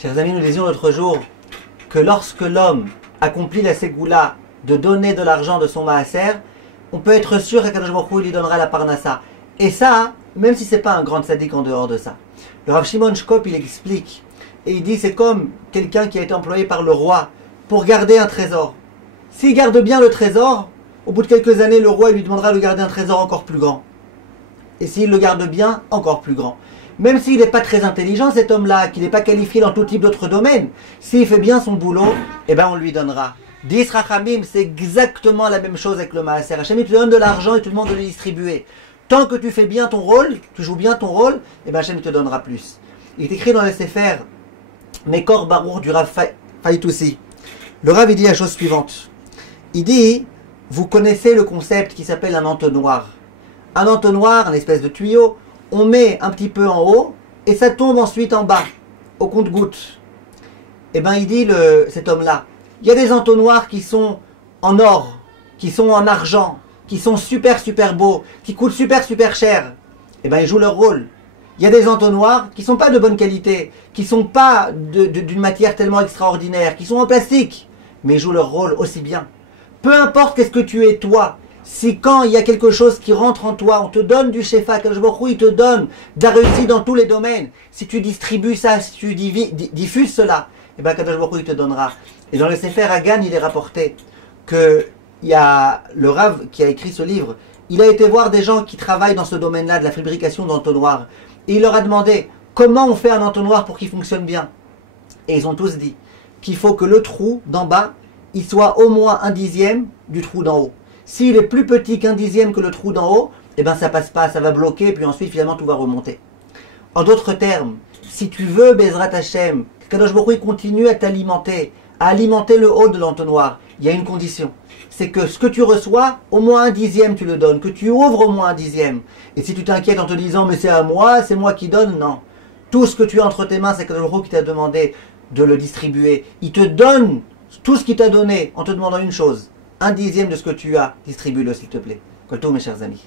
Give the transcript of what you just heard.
Chers amis, nous disions l'autre jour que lorsque l'homme accomplit la ségoula de donner de l'argent de son maaser, on peut être sûr qu'Akadosh Baruch Hu lui donnera la parnassa. Et ça, même si c'est pas un grand tzaddik en dehors de ça. Le Rav Shimon Shkop, il explique, et il dit c'est comme quelqu'un qui a été employé par le roi pour garder un trésor. S'il garde bien le trésor, au bout de quelques années, le roi lui demandera de garder un trésor encore plus grand. Et s'il le garde bien, encore plus grand. Même s'il n'est pas très intelligent, cet homme-là, qu'il n'est pas qualifié dans tout type d'autres domaines, s'il fait bien son boulot, eh ben on lui donnera. Dis Rachamim, c'est exactement la même chose avec le Maaser. Hachem, il te donne de l'argent et te demande de le distribuer. Tant que tu fais bien ton rôle, tu joues bien ton rôle, eh ben Hachem te donnera plus. Il est écrit dans le Sefer Mekor Barour du Rav Faïtoussi. Le Rav, il dit la chose suivante. Il dit, vous connaissez le concept qui s'appelle un entonnoir. Un entonnoir, une espèce de tuyau, on met un petit peu en haut et ça tombe ensuite en bas, au compte-gouttes. Eh bien, il dit, cet homme-là, il y a des entonnoirs qui sont en or, qui sont en argent, qui sont super beaux, qui coûtent super cher. Eh bien, ils jouent leur rôle. Il y a des entonnoirs qui ne sont pas de bonne qualité, qui ne sont pas d'une matière tellement extraordinaire, qui sont en plastique, mais ils jouent leur rôle aussi bien. Peu importe qu'est-ce que tu es toi, si quand il y a quelque chose qui rentre en toi, on te donne du shefa, Kadosh Baruch Hu, il te donne de la réussite dans tous les domaines. Si tu distribues ça, si tu diffuses cela, et bien Kadosh Baruch Hu, il te donnera. Et dans le Sefer Hagan, il est rapporté que il y a le Rav qui a écrit ce livre, il a été voir des gens qui travaillent dans ce domaine-là, de la fabrication d'entonnoirs. Et il leur a demandé, comment on fait un entonnoir pour qu'il fonctionne bien? Et ils ont tous dit qu'il faut que le trou d'en bas, il soit au moins 1/10 du trou d'en haut. S'il est plus petit qu'1/10 que le trou d'en haut, eh ben ça passe pas, ça va bloquer, puis ensuite finalement tout va remonter. En d'autres termes, si tu veux Bezrat Hashem, Kadosh Baruch Hu continue à t'alimenter, à alimenter le haut de l'entonnoir, il y a une condition. C'est que ce que tu reçois, au moins 1/10 tu le donnes, que tu ouvres au moins 1/10. Et si tu t'inquiètes en te disant mais c'est à moi, c'est moi qui donne, non. Tout ce que tu as entre tes mains, c'est Kadosh Baruch Hu qui t'a demandé de le distribuer. Il te donne tout ce qu'il t'a donné en te demandant une chose. 1/10 de ce que tu as, distribue-le s'il te plaît. Kol tov mes chers amis.